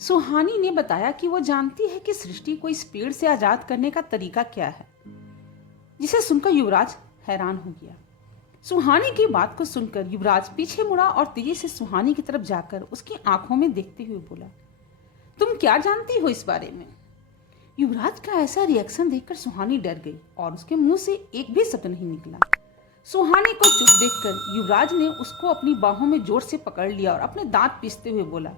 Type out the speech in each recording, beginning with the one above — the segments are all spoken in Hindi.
सुहानी ने बताया कि वो जानती है कि सृष्टि को इस पेड़ से आजाद करने का तरीका क्या है, जिसे सुनकर युवराज हैरान हो गया। सुहानी की बात को सुनकर युवराज पीछे मुड़ा और तेजी से सुहानी की तरफ जाकर उसकी आंखों में देखते हुए बोला, तुम क्या जानती हो इस बारे में? युवराज का ऐसा रिएक्शन देखकर सुहानी डर गई और उसके मुंह से एक भी शब्द नहीं निकला। सुहानी को चुप देखकर युवराज ने उसको अपनी बाहों में जोर से पकड़ लिया और अपने दांत पीसते हुए बोला,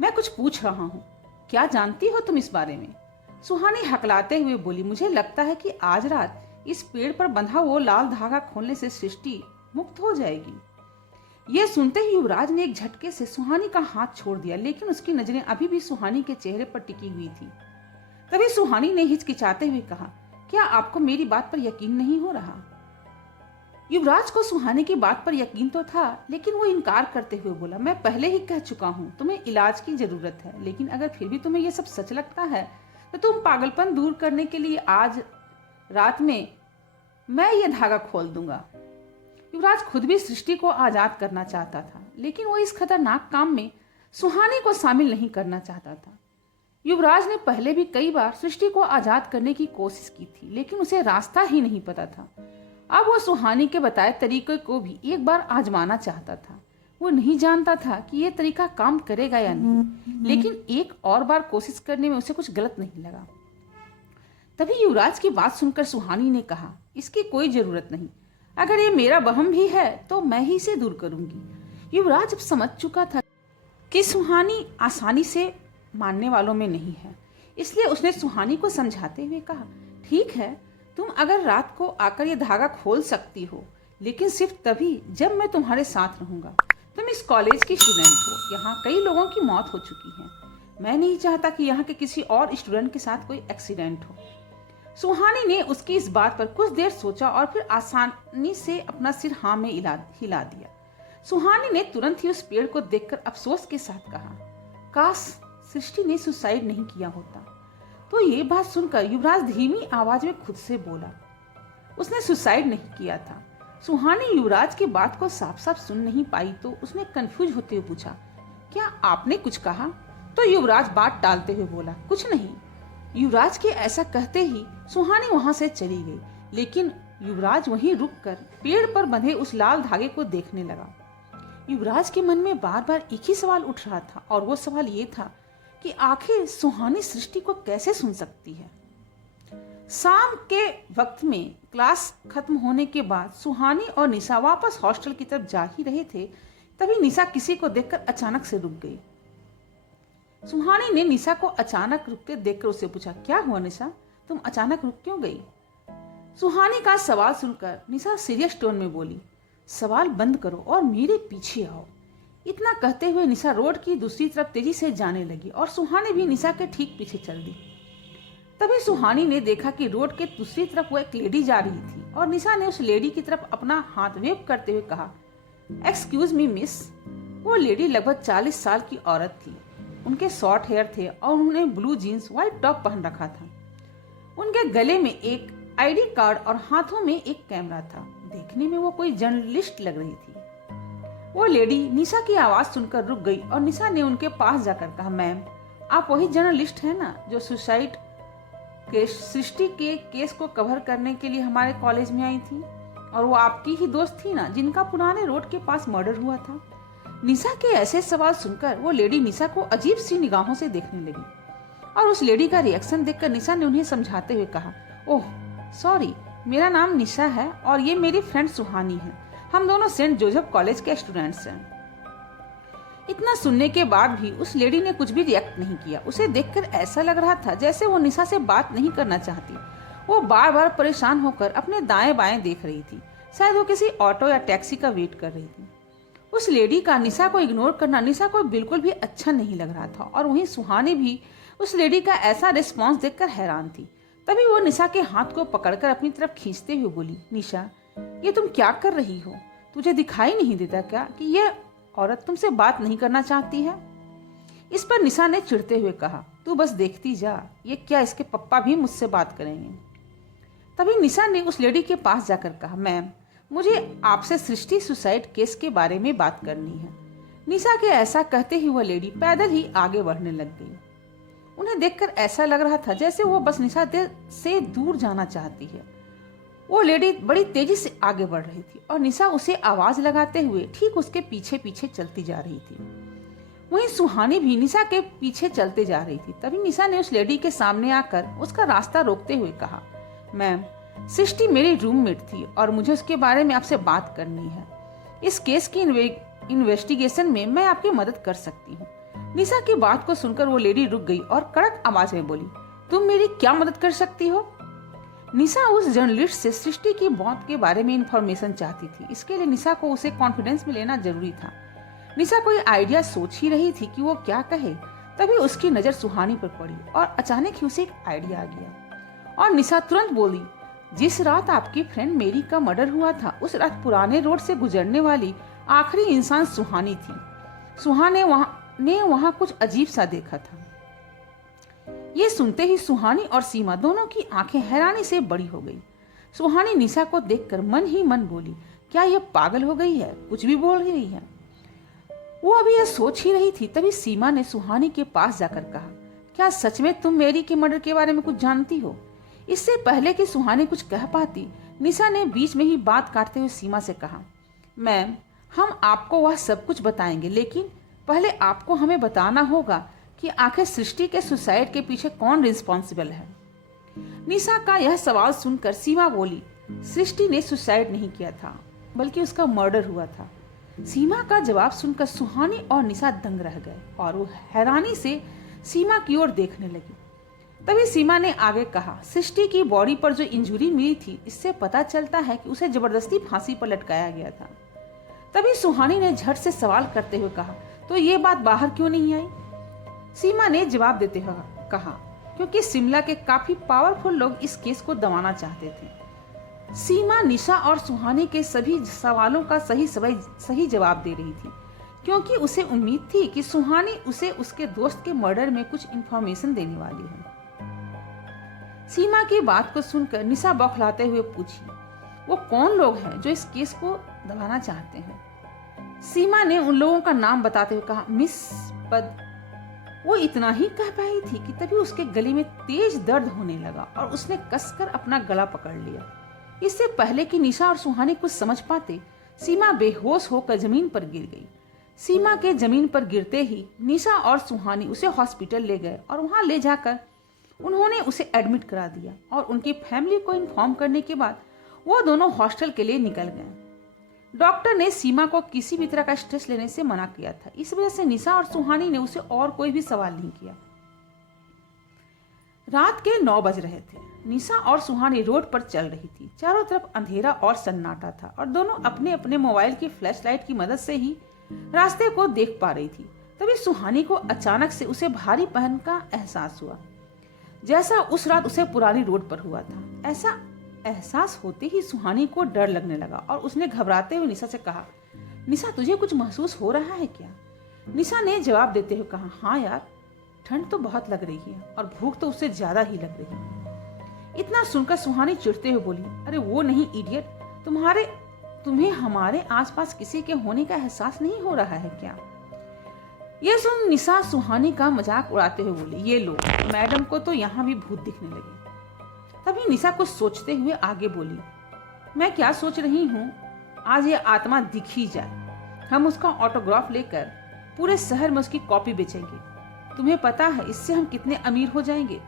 मैं कुछ पूछ रहा हूँ, क्या जानती हो तुम इस बारे में? सुहानी हकलाते हुए बोली, मुझे लगता है कि आज रात इस पेड़ पर बंधा वो लाल धागा खोलने से सृष्टि मुक्त हो जाएगी। यह सुनते ही युवराज ने एक झटके से सुहानी का हाथ छोड़ दिया, लेकिन उसकी नजरें अभी भी सुहानी के चेहरे पर टिकी हुई थी। तभी सुहानी ने हिचकिचाते हुए कहा, क्या आपको मेरी बात पर यकीन नहीं हो रहा? युवराज को सुहानी की बात पर यकीन तो था, लेकिन वो इनकार करते हुए बोला, मैं पहले ही कह चुका हूँ तुम्हें इलाज की जरूरत है, लेकिन अगर फिर भी तुम्हें यह सब सच लगता है तो तुम पागलपन दूर करने के लिए आज रात में मैं ये धागा खोल दूंगा। युवराज खुद भी सृष्टि को आजाद करना चाहता था, लेकिन वो इस खतरनाक काम में सुहानी को शामिल नहीं करना चाहता था। युवराज ने पहले भी कई बार सृष्टि को आजाद करने की कोशिश की थी, लेकिन उसे रास्ता ही नहीं पता था। अब वो सुहानी के बताए तरीके को भी एक बार आजमाना चाहता था। वो नहीं जानता था कि ये तरीका काम करेगा या नहीं, लेकिन एक और बार कोशिश करने में उसे कुछ गलत नहीं लगा। तभी युवराज की बात सुनकर सुहानी ने कहा, इसकी कोई जरूरत नहीं, अगर ये मेरा वहम भी है तो मैं ही इसे दूर करूंगी। युवराज अब समझ चुका था कि सुहानी आसानी से मानने वालों में नहीं है, इसलिए उसने सुहानी को समझाते हुए कहा, ठीक है, तुम अगर रात को आकर ये धागा खोल सकती हो, लेकिन सिर्फ तभी जब मैं तुम्हारे साथ रहूंगा। तुम इस कॉलेज की स्टूडेंट हो, यहाँ कई लोगों की मौत हो चुकी है, मैं नहीं चाहता कि यहाँ के किसी और स्टूडेंट के साथ कोई एक्सीडेंट हो। सुहानी ने उसकी इस बात पर कुछ देर सोचा और फिर आसानी से अपना सिर हाँ में हिला दिया। सुहानी ने तुरंत ही उस पेड़ को देखकर अफसोस के साथ कहा, काश सृष्टि ने सुसाइड नहीं किया होता। तो ये बात सुनकर युवराज धीमी आवाज में खुद से बोला, उसने सुसाइड नहीं किया था। सुहानी युवराज की बात को साफ साफ सुन नहीं पाई तो उसने कंफ्यूज होते हुए पूछा, क्या आपने कुछ कहा? तो युवराज बात टालते हुए बोला, कुछ नहीं। युवराज के ऐसा कहते ही सुहानी वहां से चली गई, लेकिन युवराज वहीं रुककर पेड़ पर बंधे उस लाल धागे को देखने लगा। युवराज के मन में बार बार एक ही सवाल उठ रहा था, और वो सवाल ये था कि आखिर सुहानी सृष्टि को कैसे सुन सकती है। शाम के वक्त में क्लास खत्म होने के बाद सुहानी और निशा वापस हॉस्टल की तरफ जा ही रहे थे, तभी निशा किसी को देखकर अचानक से रुक गई। सुहानी ने निशा को अचानक रुकते देखकर उससे पूछा, क्या हुआ निशा, तुम अचानक रुक क्यों गई? सुहानी का सवाल सुनकर निशा सीरियस टोन में बोली, सवाल बंद करो और मेरे पीछे आओ। इतना कहते हुए निशा रोड की दूसरी तरफ तेजी से जाने लगी और सुहानी भी निशा के ठीक पीछे चल दी। तभी सुहानी ने देखा कि रोड के दूसरी तरफ वो एक लेडी जा रही थी और निशा ने उस लेडी की तरफ अपना हाथ वेव करते हुए कहा, एक्सक्यूज मी मिस। वो लेडी लगभग 40 साल की औरत थी। उनके शॉर्ट हेयर थे और उन्होंने ब्लू जीन्स व्हाइट टॉप पहन रखा था। उनके गले में एक आईडी कार्ड और हाथों में एक कैमरा था। देखने में वो कोई जर्नलिस्ट लग रही थी। वो लेडी निशा की आवाज सुनकर रुक गई और निशा ने उनके पास जाकर कहा, मैम, आप वही जर्नलिस्ट हैं ना जो सुसाइड केस सृष्टि के केस को कवर करने के लिए हमारे कॉलेज में आई थी? और वो आपकी ही दोस्त थी ना जिनका पुराने रोड के पास मर्डर हुआ था? निशा के ऐसे सवाल सुनकर वो लेडी निशा को अजीब सी निगाहों से देखने लगी, और उस लेडी का रिएक्शन देखकर निशा ने उन्हें समझाते हुए कहा, ओह सॉरी, मेरा नाम निशा है और ये मेरी फ्रेंड सुहानी है। हम दोनों सेंट जोसेफ कॉलेज के स्टूडेंट्स हैं। इतना सुनने के बाद भी उस लेडी ने कुछ भी रिएक्ट नहीं किया। उसे देखकर ऐसा लग रहा था जैसे वो निशा से बात नहीं करना चाहती। वो बार बार परेशान होकर अपने दाएं बाएं देख रही थी। शायद वो किसी ऑटो या टैक्सी का वेट कर रही थी। उस लेडी का निशा को इग्नोर करना निशा को बिल्कुल भी अच्छा नहीं लग रहा था, और वहीं सुहानी भी उस लेडी का ऐसा रिस्पॉन्स देखकर हैरान थी। तभी वो निशा के हाथ को पकड़कर अपनी तरफ खींचते हुए बोली, निशा, ये तुम क्या कर रही हो? तुझे दिखाई नहीं देता क्या कि ये औरत तुमसे बात नहीं करना चाहती है? इस पर निशा ने चिढ़ते हुए कहा, तू बस देखती जा, ये क्या इसके पप्पा भी मुझसे बात करेंगे? तभी निशा ने उस लेडी के पास जाकर कहा, मैम, मुझे आपसे सृष्टि सुसाइड केस के बारे में बात करनी है। निशा के ऐसा कहते ही वह लेडी पैदल ही आगे बढ़ने लग गई। उन्हें देखकर ऐसा लग रहा था जैसे वो बस निशा से दूर जाना चाहती है। वो लेडी बड़ी तेजी से आगे बढ़ रही थी और निशा उसे आवाज लगाते हुए ठीक उसके पीछे पीछे चलती जा रही थी। वहीं सुहानी भी निशा के पीछे चलते जा रही थी। तभी निशा ने उस लेडी के सामने आकर उसका रास्ता रोकते हुए कहा, मैम, सृष्टि मेरी रूममेट थी और मुझे उसके बारे में आपसे बात करनी है। इस केस की इन्वेस्टिगेशन में मैं आपकी मदद कर सकती हूँ। निशा की बात को सुनकर वो लेडी रुक गई और कड़क आवाज में बोली, तुम मेरी क्या मदद कर सकती हो? निशा उस जर्नलिस्ट से सृष्टि की मौत के बारे में इंफॉर्मेशन चाहती थी। इसके लिए निशा को उसे कॉन्फिडेंस में लेना जरूरी था। निशा कोई आइडिया सोच ही रही थी कि वो क्या कहे। तभी उसकी नजर सुहानी पर पड़ी और अचानक ही उसे एक आइडिया आ गया और निशा तुरंत बोली, जिस रात आपकी फ्रेंड मेरी का मर्डर हुआ था उस रात पुराने रोड से गुजरने वाली आखिरी इंसान सुहानी थी। सुहाने वहाँ कुछ अजीब सा देखा था। ये सुनते ही सुहानी और सीमा दोनों की आंखें हैरानी से बड़ी हो गई। सुहानी निशा को देखकर मन ही मन बोली, क्या यह पागल हो गई है, कुछ भी बोल रही है। वो अभी यह सोच ही रही थी तभी सीमा ने सुहानी के पास जाकर कहा, क्या सच में तुम मेरी के मर्डर के बारे में कुछ जानती हो? इससे पहले कि सुहानी कुछ कह पाती, निशा ने बीच में ही बात काटते हुए सीमा से कहा, मैम, हम आपको वह सब कुछ बताएंगे, लेकिन पहले आपको हमें बताना होगा कि आखिर सृष्टि के सुसाइड के पीछे कौन रिस्पॉन्सिबल है। निशा का यह सवाल सुनकर सीमा बोली, सृष्टि ने सुसाइड नहीं किया था बल्कि उसका मर्डर हुआ था। सीमा का जवाब सुनकर सुहानी और निशा दंग रह गए और वो हैरानी से सीमा की ओर देखने लगी। तभी सीमा ने आगे कहा, सृष्टि की बॉडी पर जो इंजुरी मिली थी इससे पता चलता है कि उसे जबरदस्ती फांसी पर लटकाया गया था। तभी सुहानी ने झट से सवाल करते हुए कहा, तो ये बात बाहर क्यों नहीं आई? सीमा ने जवाब देते हुए कहा, क्योंकि शिमला के काफी पावरफुल लोग इस केस को दबाना चाहते थे। सीमा निशा और सुहानी के सभी सवालों का सही जवाब दे रही थी, क्योंकि उसे उम्मीद थी कि सुहानी उसे उसके दोस्त के मर्डर में कुछ इंफॉर्मेशन देने वाली है। सीमा की बात को सुनकर निशा बौखलाते हुए पूछी, वो कौन लोग हैं जो इस केस को दबाना चाहते हैं? सीमा ने उन लोगों का नाम बताते हुए कहा, मिस पद। वो इतना ही कह पाई थी कि तभी उसके गले में तेज दर्द होने लगा और उसने कसकर अपना गला पकड़ लिया। इससे पहले कि निशा और सुहानी कुछ समझ पाते, सीमा बेहोश होकर जमीन पर गिर गई। सीमा के जमीन पर गिरते ही निशा और सुहानी उसे हॉस्पिटल ले गए और वहां ले जाकर उन्होंने उसे एडमिट करा दिया और उनकी फैमिली को इन्फॉर्म करने के बाद वो दोनों हॉस्टल के लिए निकल गए। डॉक्टर ने सीमा को किसी भी तरह का स्ट्रेस लेने से मना किया था। इस वजह से निशा और सुहानी ने उसे और कोई भी सवाल नहीं किया। रात के 9 बज रहे थे। निशा और सुहानी रोड पर चल रही थी। चारों तरफ अंधेरा और सन्नाटा था और दोनों अपने अपने मोबाइल की फ्लैशलाइट की मदद से ही रास्ते को देख पा रही थी। तभी सुहानी को अचानक से उसे भारी पहन का एहसास हुआ, जैसा उस रात उसे पुरानी रोड पर हुआ था। ऐसा एहसास होते ही सुहानी को डर लगने लगा और उसने घबराते हुए निशा से कहा, निशा, तुझे कुछ महसूस हो रहा है क्या? निशा ने जवाब देते हुए कहा, हाँ यार, ठंड तो बहुत लग रही है और भूख तो उससे ज्यादा ही लग रही है। इतना सुनकर सुहानी चिढ़ते हुए बोली, अरे वो नहीं इडियट, तुम्हें हमारे आसपास किसी के होने का एहसास नहीं हो रहा है क्या? यह सुन निशा सुहानी का मजाक उड़ाते हुए बोली, ये लो, मैडम को तो यहाँ भी भूत दिखने लगे। तभी निशा कुछ सोचते हुए आगे बोली, मैं क्या सोच रही हूँ, आज ये आत्मा दिख ही जाए, हम उसका ऑटोग्राफ लेकर पूरे शहर में उसकी कॉपी बेचेंगे। तुम्हें पता है इससे हम कितने अमीर हो जाएंगे।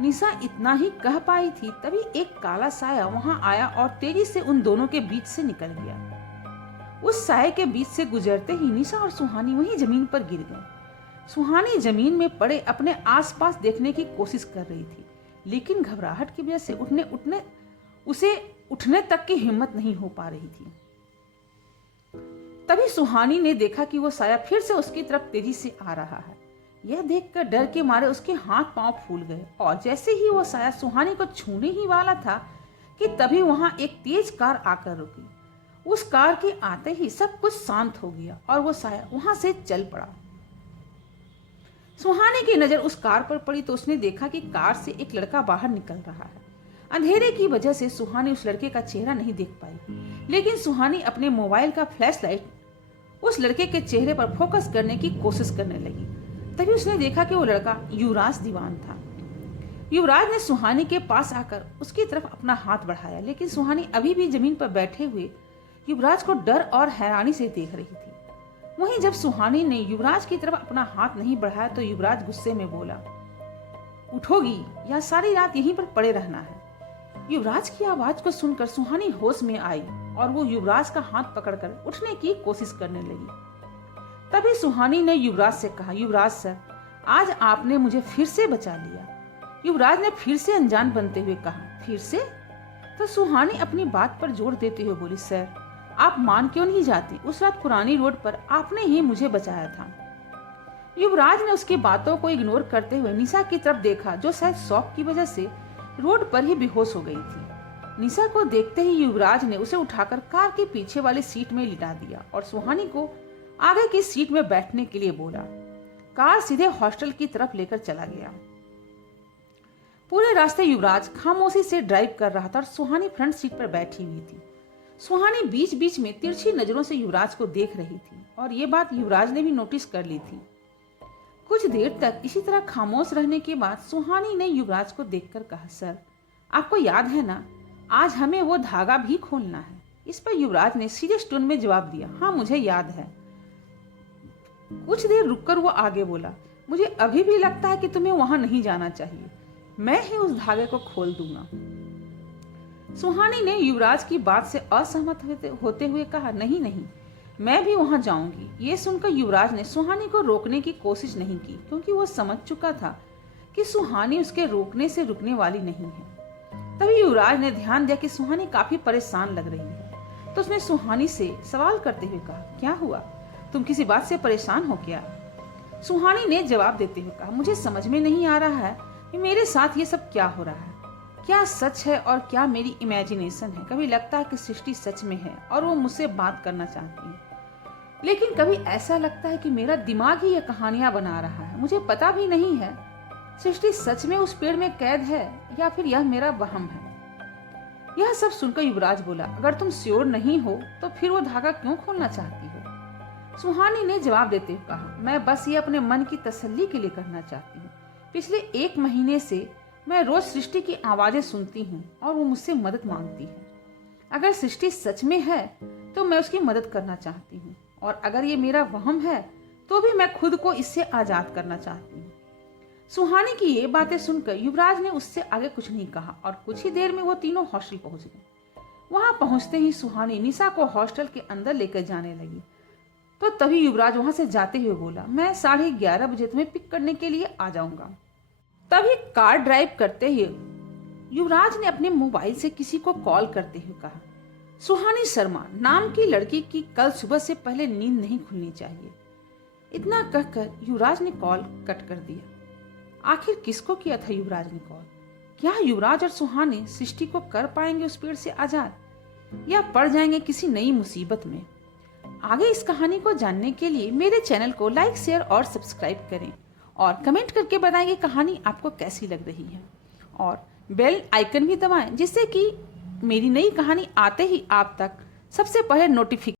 निशा इतना ही कह पाई थी तभी एक काला साया वहां आया और तेजी से उन दोनों के बीच से निकल गया। उस साये के बीच से गुजरते ही निशा और सुहानी वहीं जमीन पर गिर गए। सुहानी जमीन में पड़े अपने आसपास देखने की कोशिश कर रही थी, लेकिन घबराहट की वजह से उसे उठने तक की हिम्मत नहीं हो पा रही थी। तभी सुहानी ने देखा कि वो साया फिर से उसकी तरफ तेजी से आ रहा है। यह देखकर डर के मारे उसके हाथ पांव फूल गए और जैसे ही वो साया सुहानी को छूने ही वाला था कि तभी वहां एक तेज कार आकर रुकी। उस कार के आते ही सब कुछ शांत हो गया और वो साया वहां से चल पड़ा। सुहानी की नजर उस कार पर पड़ी तो उसने देखा कि कार से एक लड़का बाहर निकल रहा है। अंधेरे की वजह से सुहानी उस लड़के का चेहरा नहीं देख पाई, लेकिन सुहानी अपने मोबाइल का फ्लैशलाइट उस लड़के के चेहरे पर फोकस करने की कोशिश करने लगी। तभी उसने देखा कि वो लड़का युवराज दीवान था। युवराज ने सुहानी के पास आकर उसकी तरफ अपना हाथ बढ़ाया, लेकिन सुहानी अभी भी जमीन पर बैठे हुए युवराज को डर और हैरानी से देख रही थी। वहीं जब सुहानी ने युवराज की तरफ अपना हाथ नहीं बढ़ाया तो युवराज गुस्से में बोला, उठोगी या सारी रात यहीं पर पड़े रहना है। युवराज की आवाज को सुनकर सुहानी होश में आई और वो युवराज का हाथ पकड़कर उठने की कोशिश करने लगी। तभी सुहानी ने युवराज से कहा, युवराज सर, आज आपने मुझे फिर से बचा लिया। युवराज ने फिर से अनजान बनते हुए कहा, फिर से? तो सुहानी अपनी बात पर जोर देते हुए बोली, सर आप मान क्यों नहीं जाती? उस रात पुरानी रोड पर आपने ही मुझे बचाया था। युवराज ने उसकी बातों को इग्नोर करते हुए निशा की तरफ देखा, जो शायद शौक की वजह से रोड पर ही बेहोश हो गई थी। निशा को देखते ही युवराज ने उसे उठाकर कार के पीछे वाली सीट में लिटा दिया और सुहानी को आगे की सीट में बैठने के लिए बोला। कार सीधे हॉस्टल की तरफ लेकर चला गया। पूरे रास्ते युवराज खामोशी से ड्राइव कर रहा था और सुहानी फ्रंट सीट पर बैठी हुई थी। सुहानी बीच बीच में तिरछी नजरों से युवराज को देख रही थी और ये बात युवराज ने भी नोटिस कर ली थी। कुछ देर तक इसी तरह खामोश रहने के बाद सुहानी ने युवराज को देखकर कहा, सर आपको याद है ना, आज हमें वो धागा भी खोलना है। इस पर युवराज ने सीरियस टोन में जवाब दिया, हाँ मुझे याद है। कुछ देर रुककर वो आगे बोला, मुझे अभी भी लगता है कि तुम्हें वहां नहीं जाना चाहिए। मैं ही उस धागे को खोल दूंगा। सुहानी ने युवराज की बात से असहमत होते हुए कहा, नहीं नहीं, मैं भी वहां जाऊंगी। ये सुनकर युवराज ने सुहानी को रोकने की कोशिश नहीं की, क्योंकि वो समझ चुका था कि सुहानी उसके रोकने से रुकने वाली नहीं है। तभी युवराज ने ध्यान दिया कि सुहानी काफी परेशान लग रही है, तो उसने सुहानी से सवाल करते हुए कहा, क्या हुआ, तुम किसी बात से परेशान हो क्या? सुहानी ने जवाब देते हुए कहा, मुझे समझ में नहीं आ रहा है कि मेरे साथ ये सब क्या हो रहा है। क्या सच है और क्या मेरी इमेजिनेशन है? कभी लगता है कि सृष्टि सच में है और वो मुझसे बात करना चाहती है, लेकिन कभी ऐसा लगता है कि मेरा दिमाग ही ये कहानियां बना रहा है। मुझे पता भी नहीं है सृष्टि सच में उस पेड़ में कैद है या फिर यह मेरा वहम है। यह सब सुनकर युवराज बोला, अगर तुम श्योर नहीं हो तो फिर वो धागा क्यों खोलना चाहती हो? सुहानी ने जवाब देते हुए कहा, मैं बस ये अपने मन की तसल्ली के लिए करना चाहती हूँ। पिछले 1 महीने से मैं रोज सृष्टि की आवाजें सुनती हूँ और वो मुझसे मदद मांगती है। अगर सृष्टि सच में है तो मैं उसकी मदद करना चाहती हूँ, और अगर ये मेरा वहम है तो भी मैं खुद को इससे आजाद करना चाहती हूँ। सुहानी की ये बातें सुनकर युवराज ने उससे आगे कुछ नहीं कहा और कुछ ही देर में वो तीनों हॉस्टल पहुंच गए। वहां पहुंचते ही सुहानी निशा को हॉस्टल के अंदर लेकर जाने लगी, तो तभी युवराज वहां से जाते हुए बोला, मैं 11:30 बजे तुम्हें पिक करने के लिए आ जाऊंगा। तभी कार ड्राइव करते हुए युवराज ने अपने मोबाइल से किसी को कॉल करते हुए कहा, सुहानी शर्मा नाम की लड़की की कल सुबह से पहले नींद नहीं खुलनी चाहिए। इतना कहकर युवराज ने कॉल कट कर दिया। आखिर किसको किया था युवराज ने कॉल? क्या युवराज और सुहानी सृष्टि को कर पाएंगे उस पेड़ से आजाद, या पड़ जाएंगे किसी नई मुसीबत में? आगे इस कहानी को जानने के लिए मेरे चैनल को लाइक, शेयर और सब्सक्राइब करें और कमेंट करके बताएं कि कहानी आपको कैसी लग रही है, और बेल आइकन भी दबाएं जिससे कि मेरी नई कहानी आते ही आप तक सबसे पहले नोटिफिकेशन